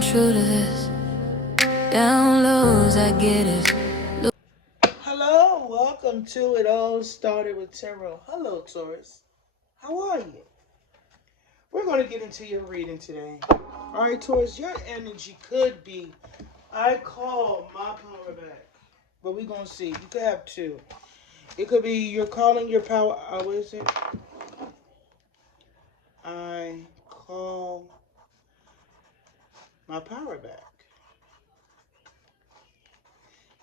I'm true to this. Down lows, I get it. Hello, welcome to It All Started with Tarot. Hello, Taurus. How are you? We're going to get into your reading today. All right, Taurus, your energy could be, I call my power back. But we're going to see. You could have two. It could be you're calling your power. What is it? I call my power back.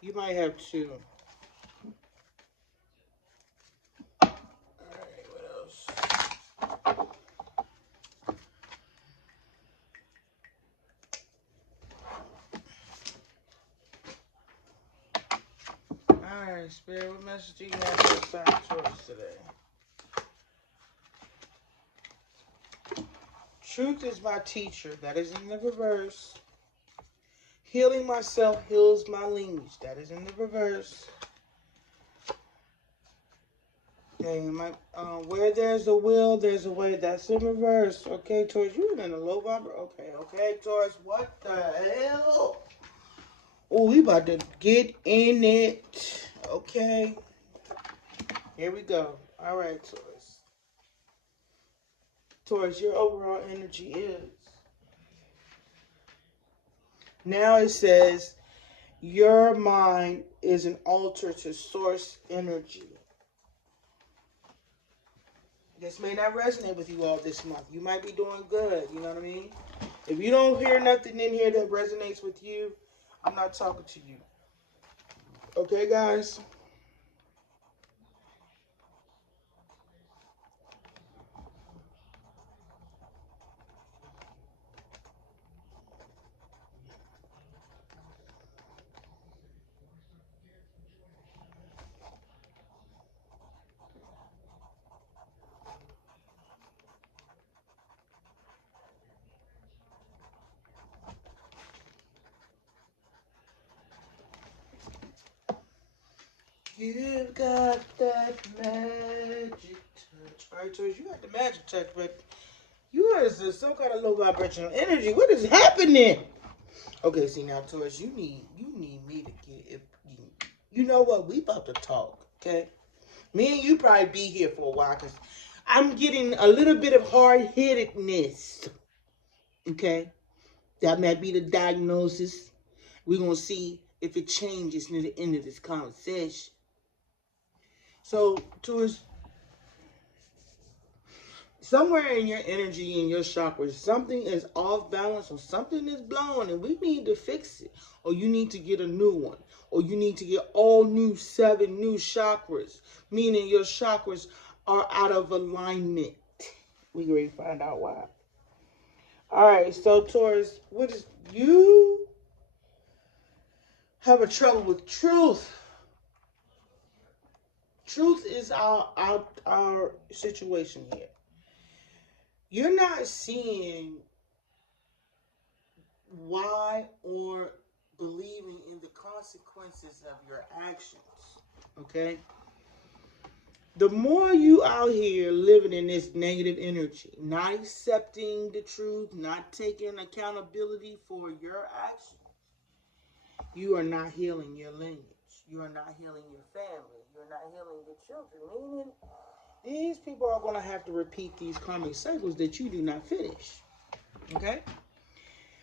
You might have two. All right, what else? Alright, Spirit, what message do you have for the sign Taurus today? Truth is my teacher. That is in the reverse. Healing myself heals my lineage. That is in the reverse. Okay, where there's a will, there's a way. That's in reverse. Okay, Taurus, you in a low vibe. Okay, Taurus, what the hell? Oh, we about to get in it. Okay. Here we go. All right, Taurus. Taurus, your overall energy is. Now it says, your mind is an altar to source energy. This may not resonate with you all this month. You might be doing good, you know what I mean? If you don't hear nothing in here that resonates with you, I'm not talking to you. Okay, guys? You've got that magic touch. All right, Taurus, you got the magic touch, but you are some kind of low vibrational energy. What is happening? Okay, see now, Taurus, you need me to get. You know what? We about to talk, okay? Me and you probably be here for a while because I'm getting a little bit of hard-headedness, okay? That might be the diagnosis. We're gonna see if it changes near the end of this conversation. So, Taurus, somewhere in your energy, in your chakras, something is off balance or something is blown and we need to fix it. Or you need to get a new one. Or you need to get all new 7 new chakras. Meaning your chakras are out of alignment. We're going to find out why. Alright, so Taurus, what is you have a trouble with truth. Truth is our situation here. You're not seeing why or believing in the consequences of your actions, okay? The more you out here living in this negative energy, not accepting the truth, not taking accountability for your actions, you are not healing your lineage. You are not healing your family. You're not healing your children. Meaning, these people are going to have to repeat these karmic cycles that you do not finish. Okay?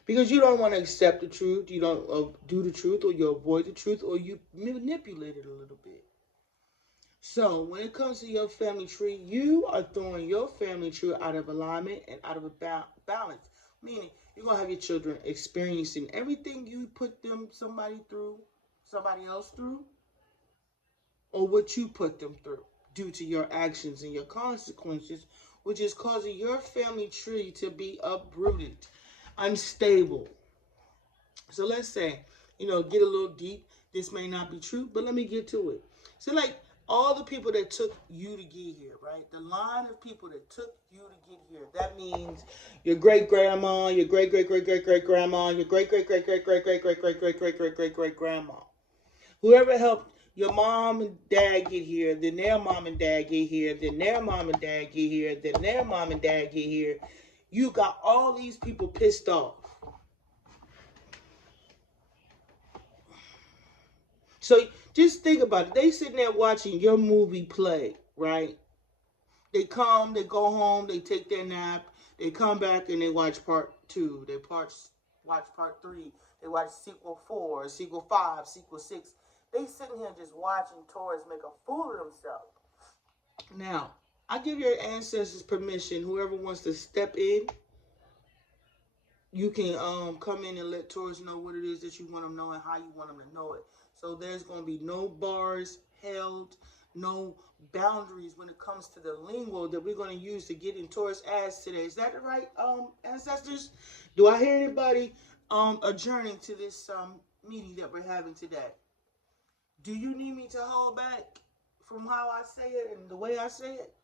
Because you don't want to accept the truth. You don't do the truth, or you avoid the truth, or you manipulate it a little bit. So, when it comes to your family tree, you are throwing your family tree out of alignment and out of a balance. Meaning, you're going to have your children experiencing everything you put somebody else through, or what you put them through due to your actions and your consequences, which is causing your family tree to be uprooted, unstable. So let's say, get a little deep. This may not be true, but let me get to it. So like all the people that took you to get here, right? The line of people that took you to get here. That means your great grandma, your great great great great great grandma, your great great great great great great great great great great great great great grandma. Whoever helped your mom and dad get here, then their mom and dad get here, then their mom and dad get here, then their mom and dad get here. You got all these people pissed off. So just think about it. They sitting there watching your movie play, right? They come, they go home, they take their nap, they come back and they watch part 2. They watch part 3. They watch sequel 4, sequel 5, sequel 6. They sitting here just watching Taurus make a fool of themselves. Now, I give your ancestors permission. Whoever wants to step in, you can come in and let Taurus know what it is that you want them to know and how you want them to know it. So there's going to be no bars held, no boundaries when it comes to the lingo that we're going to use to get in Taurus ass today. Is that right, ancestors? Do I hear anybody adjourning to this meeting that we're having today? Do you need me to hold back from how I say it and the way I say it?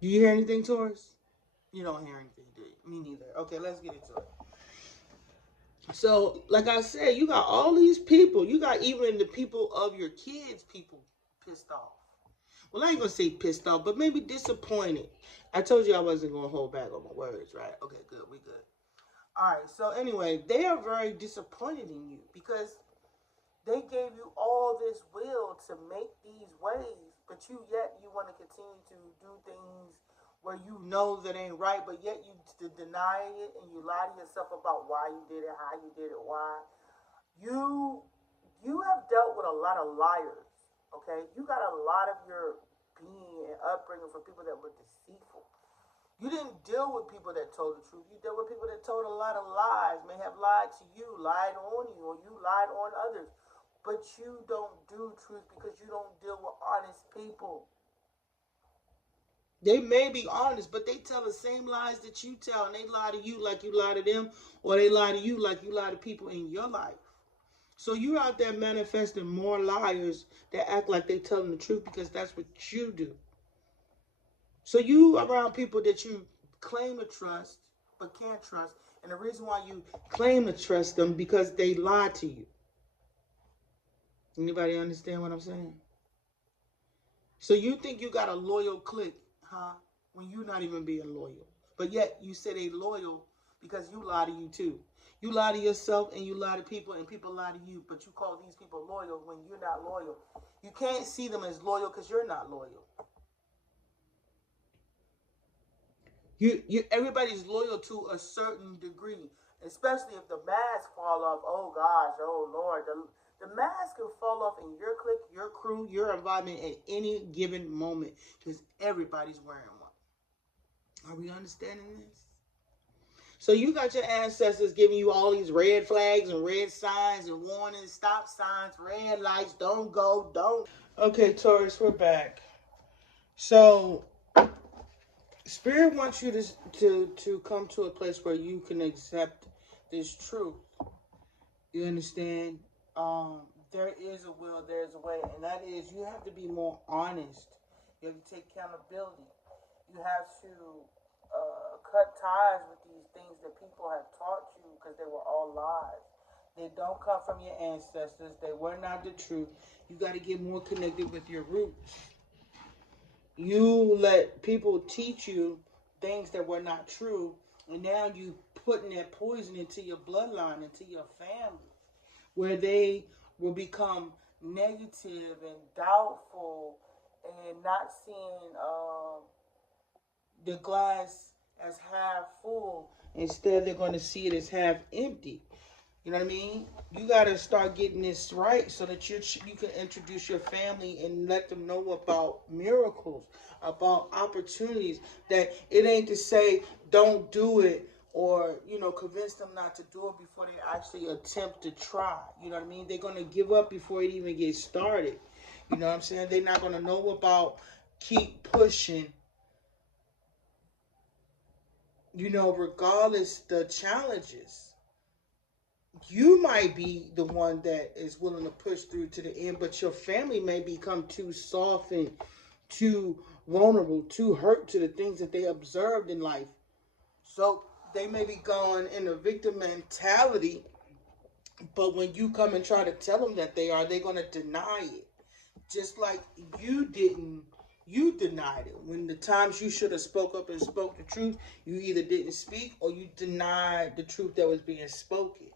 Do you hear anything, Taurus? You don't hear anything, do you? Me neither. Okay, let's get into it. So, like I said, you got all these people. You got even the people of your kids, people pissed off. Well, I ain't going to say pissed off, but maybe disappointed. I told you I wasn't going to hold back on my words, right? Okay, good. We good. All right. So, anyway, they are very disappointed in you because they gave you all this will to make these ways, but you want to continue to do things where you know that ain't right, but yet you deny it and you lie to yourself about why you did it, how you did it, why. You have dealt with a lot of liars, okay? You got a lot of your being and upbringing from people that were deceitful. You didn't deal with people that told the truth. You dealt with people that told a lot of lies, may have lied to you, lied on you, or you lied on others. But you don't do truth because you don't deal with honest people. They may be honest, but they tell the same lies that you tell, and they lie to you like you lie to them, or they lie to you like you lie to people in your life. So you're out there manifesting more liars that act like they telling the truth because that's what you do. So you around people that you claim to trust but can't trust, and the reason why you claim to trust them because they lie to you. Anybody understand what I'm saying? So you think you got a loyal clique, huh? When you're not even being loyal. But yet you say they loyal because you lie to you too. You lie to yourself and you lie to people and people lie to you, but you call these people loyal when you're not loyal. You can't see them as loyal because you're not loyal. Everybody's loyal to a certain degree, especially if the mask fall off. Oh gosh, oh Lord, the mask can fall off in your clique, your crew, your environment at any given moment because everybody's wearing one. Are we understanding this? So you got your ancestors giving you all these red flags and red signs and warnings, stop signs, red lights, don't go, don't. Okay, Taurus, we're back. So Spirit wants you to come to a place where you can accept this truth. You understand? There is a will, there's a way, and that is you have to be more honest. You have to take accountability. You have to cut ties with these things that people have taught you because they were all lies. They don't come from your ancestors. They were not the truth. You got to get more connected with your roots. You let people teach you things that were not true, and now you putting that poison into your bloodline, into your family, where they will become negative and doubtful and not seeing the glass as half full. Instead, they're going to see it as half empty. You know what I mean? You got to start getting this right so that you can introduce your family and let them know about miracles, about opportunities, that it ain't to say don't do it or, convince them not to do it before they actually attempt to try. You know what I mean? They're going to give up before it even gets started. You know what I'm saying? They're not going to know about keep pushing, regardless the challenges. You might be the one that is willing to push through to the end, but your family may become too soft and too vulnerable, too hurt to the things that they observed in life. So they may be going in a victim mentality, but when you come and try to tell them that they're going to deny it. Just like you didn't You denied it. When the times you should have spoke up and spoke the truth, you either didn't speak or you denied the truth that was being spoken.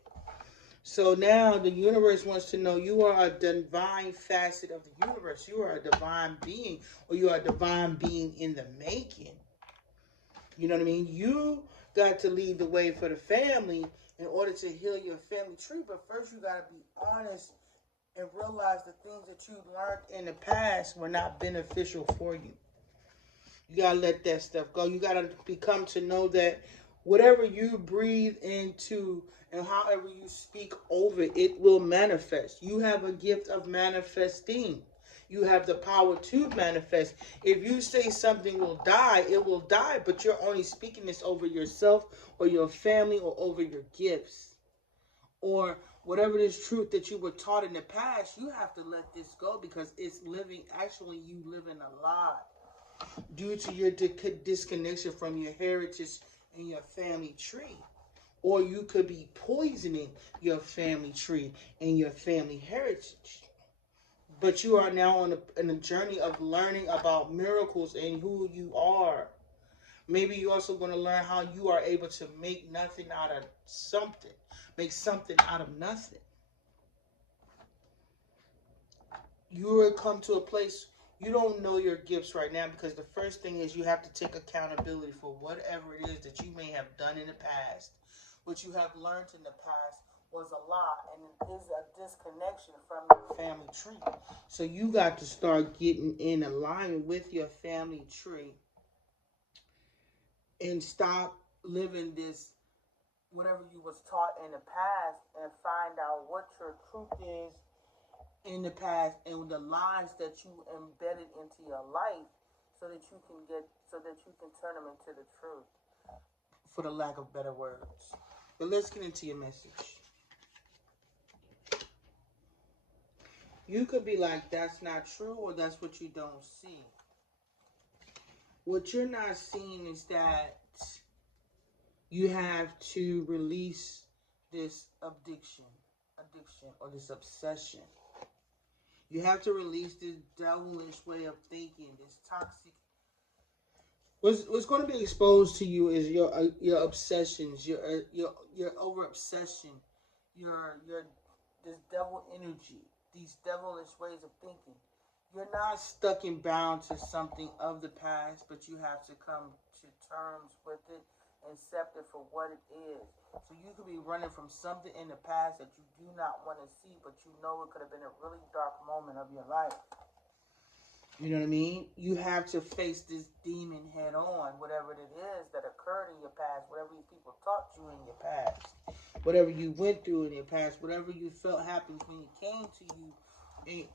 So now the universe wants to know you are a divine facet of the universe. You are a divine being, or you are a divine being in the making. You know what I mean? You got to lead the way for the family in order to heal your family tree. But first, you got to be honest and realize the things that you learned in the past were not beneficial for you. You got to let that stuff go. You got to become to know that whatever you breathe into and however you speak over it, it will manifest. You have a gift of manifesting. You have the power to manifest. If you say something will die, it will die, but you're only speaking this over yourself or your family or over your gifts. Or whatever this truth that you were taught in the past, you have to let this go because it's living, actually you living a lie due to your disconnection from your heritage and your family tree. Or you could be poisoning your family tree and your family heritage. But you are now on a journey of learning about miracles and who you are. Maybe you're also going to learn how you are able to make nothing out of something. Make something out of nothing. You will come to a place you don't know your gifts right now because the first thing is you have to take accountability for whatever it is that you may have done in the past. What you have learned in the past was a lie and it is a disconnection from your family tree. So you got to start getting in alignment with your family tree and stop living this whatever you was taught in the past and find out what your truth is in the past and the lies that you embedded into your life so that you can turn them into the truth, for the lack of better words. But let's get into your message. You could be like, that's not true, or that's what you don't see. What you're not seeing is that you have to release this addiction or this obsession. You have to release this devilish way of thinking, this toxic. What's going to be exposed to you is your obsessions, your over obsession, your this devil energy, these devilish ways of thinking. You're not stuck and bound to something of the past, but you have to come to terms with it and accept it for what it is. So you could be running from something in the past that you do not want to see, but you know it could have been a really dark moment of your life. You know what I mean? You have to face this demon head on, whatever it is that occurred in your past, whatever these people taught you in your past, whatever you went through in your past, whatever you felt happened when it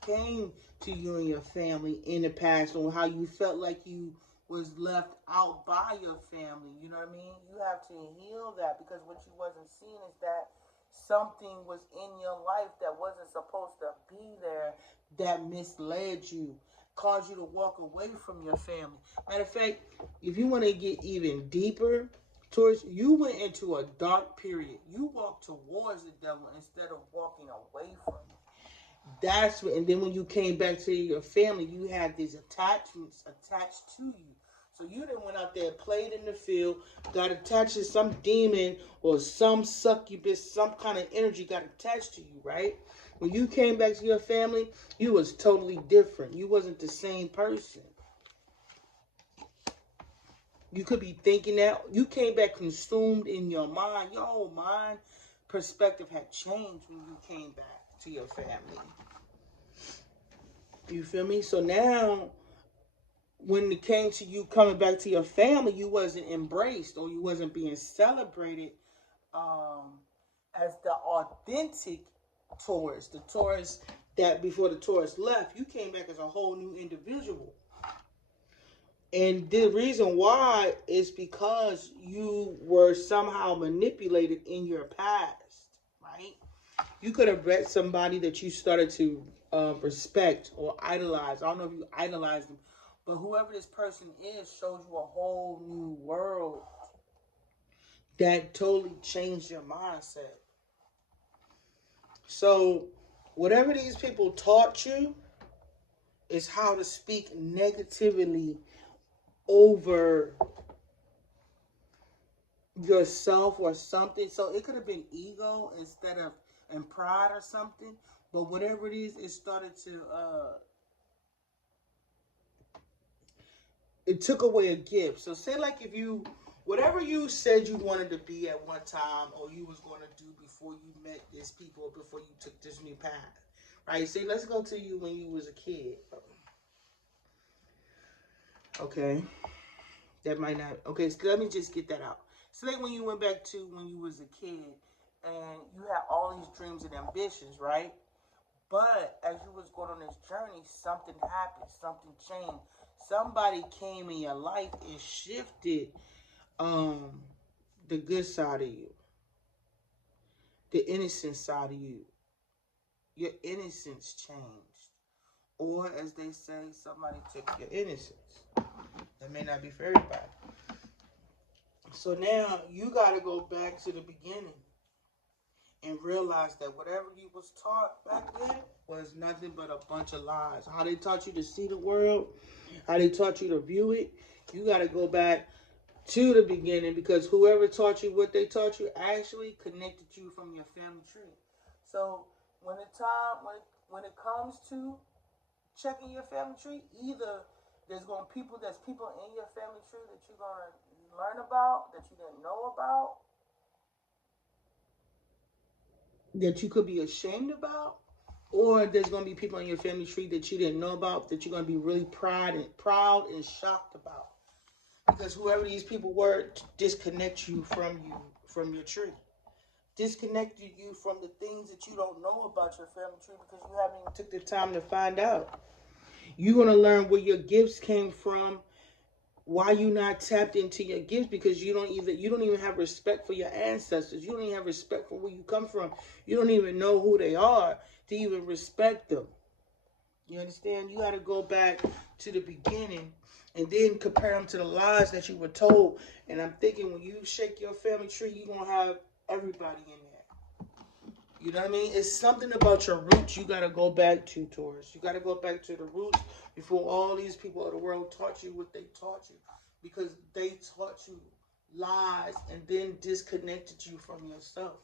came to you and your family in the past, or how you felt like you was left out by your family. You know what I mean? You have to heal that, because what you wasn't seeing is that something was in your life that wasn't supposed to be there, that misled you, caused you to walk away from your family. Matter of fact, if you want to get even deeper towards, you went into a dark period. You walked towards the devil instead of walking away from it. That's what, and then when you came back to your family, you had these attachments attached to you. So you done went out there, played in the field, got attached to some demon or some succubus, some kind of energy got attached to you, right? When you came back to your family, you was totally different. You wasn't the same person. You could be thinking that. You came back consumed in your mind. Your whole mind perspective had changed when you came back to your family. You feel me? So now, when it came to you coming back to your family, you wasn't embraced, or you wasn't being celebrated as the authentic Taurus, the Taurus that before the Taurus left. You came back as a whole new individual. And the reason why is because you were somehow manipulated in your past, right? You could have met somebody that you started to respect or idolize. I don't know if you idolize them, but whoever this person is shows you a whole new world that totally changed your mindset. So whatever these people taught you is how to speak negatively over yourself or something. So it could have been ego instead of and pride or something. But whatever it is, it started to it took away a gift. So say like if you whatever you said you wanted to be at one time or you was going to do before you met this people, before you took this new path. Right? Say let's go to you when you was a kid. Okay. That might not. Okay, so let me just get that out. So like when you went back to when you was a kid and you had all these dreams and ambitions, right? But as you was going on this journey, something happened, something changed. Somebody came in your life and shifted the good side of you, the innocent side of you. Your innocence changed. Or as they say, somebody took your innocence. That may not be for everybody. So now you got to go back to the beginning and realize that whatever you was taught back then was nothing but a bunch of lies. How they taught you to see the world, how they taught you to view it, you got to go back to the beginning because whoever taught you what they taught you actually connected you from your family tree. So when it comes to checking your family tree, either there's people in your family tree that you're gonna learn about that you didn't know about, that you could be ashamed about, or there's gonna be people in your family tree that you didn't know about that you're gonna be really proud and shocked about. Because whoever these people were disconnect you from your tree. Disconnected you from the things that you don't know about your family tree because you haven't even took the time to find out. You're going to learn where your gifts came from, why you not tapped into your gifts, because you don't even have respect for your ancestors. You don't even have respect for where you come from. You don't even know who they are to even respect them. You understand? You got to go back to the beginning and then compare them to the lies that you were told. And I'm thinking when you shake your family tree, you're going to have everybody in there. You know what I mean? It's something about your roots you got to go back to, Taurus. You got to go back to the roots before all these people of the world taught you what they taught you. Because they taught you lies and then disconnected you from yourself.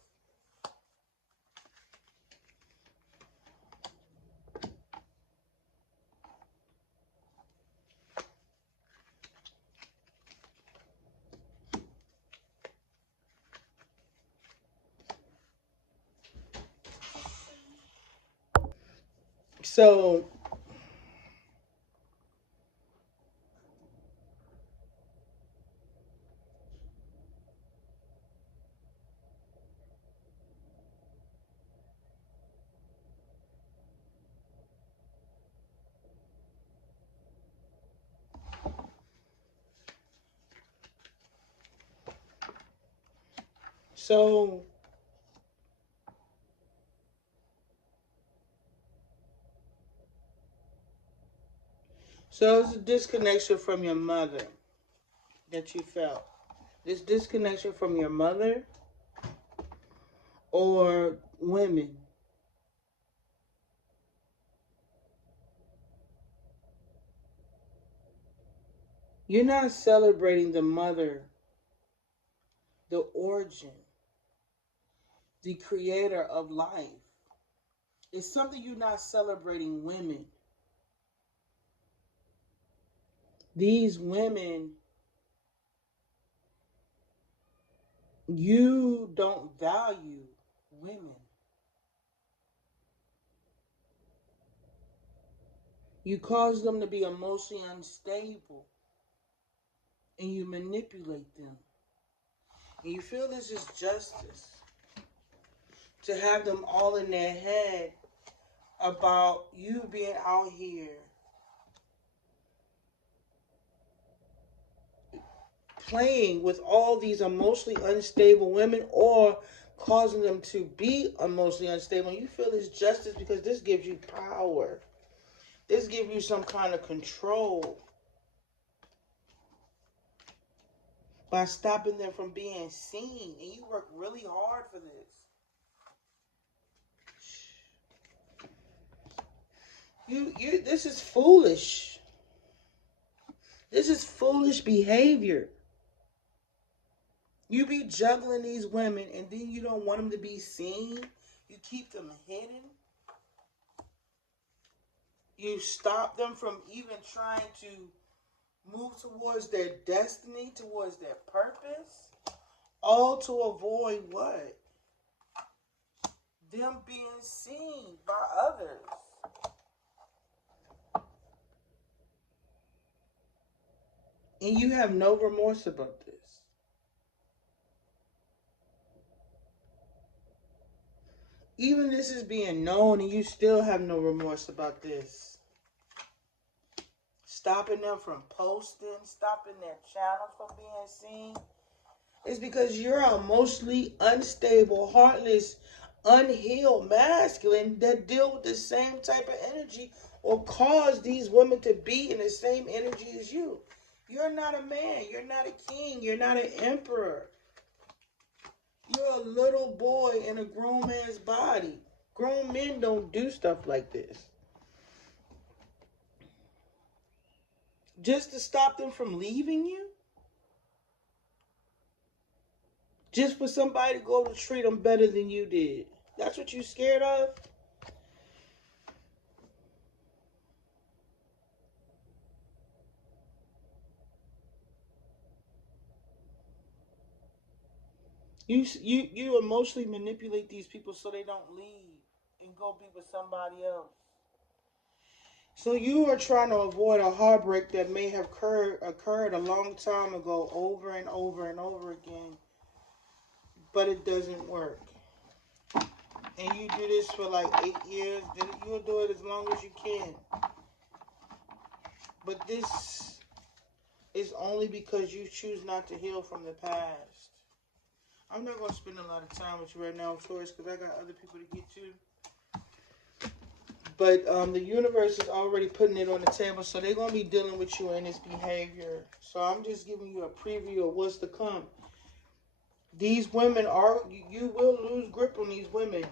So So it's a disconnection from your mother that you felt. This disconnection from your mother or women. You're not celebrating the mother, the origin, the creator of life. It's something you're not celebrating women. These women, you don't value women. You cause them to be emotionally unstable and you manipulate them. And you feel this is justice to have them all in their head about you being out here playing with all these emotionally unstable women or causing them to be emotionally unstable. You feel it's justice because this gives you power. This gives you some kind of control by stopping them from being seen. And you work really hard for this. This is foolish. This is foolish behavior. You be juggling these women and then you don't want them to be seen. You keep them hidden. You stop them from even trying to move towards their destiny, towards their purpose. All to avoid what? Them being seen by others. And you have no remorse about this. Even this is being known and you still have no remorse about this. Stopping them from posting, stopping their channels from being seen. It's because you're a mostly unstable, heartless, unhealed masculine that deal with the same type of energy or cause these women to be in the same energy as you. You're not a man. You're not a king. You're not an emperor. You're a little boy in a grown man's body. Grown men don't do stuff like this. Just to stop them from leaving you? Just for somebody to go to treat them better than you did? That's what you're scared of? You emotionally manipulate these people so they don't leave and go be with somebody else. So you are trying to avoid a heartbreak that may have occurred a long time ago over and over and over again. But it doesn't work. And you do this for like 8 years. You'll do it as long as you can. But this is only because you choose not to heal from the past. I'm not going to spend a lot of time with you right now, Taurus, because I got other people to get to. But the universe is already putting it on the table, so they're going to be dealing with you in this behavior. So I'm just giving you a preview of what's to come. These women you will lose grip on these women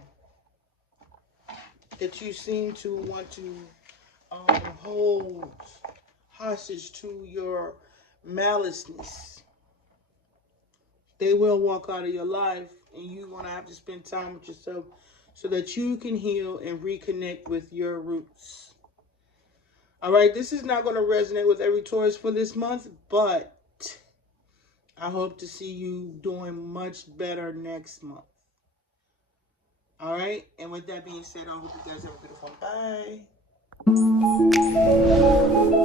that you seem to want to hold hostage to your maliceness. They will walk out of your life, and you're going to have to spend time with yourself so that you can heal and reconnect with your roots. All right, this is not going to resonate with every Taurus for this month, but I hope to see you doing much better next month. All right, and with that being said, I hope you guys have a beautiful one. Bye.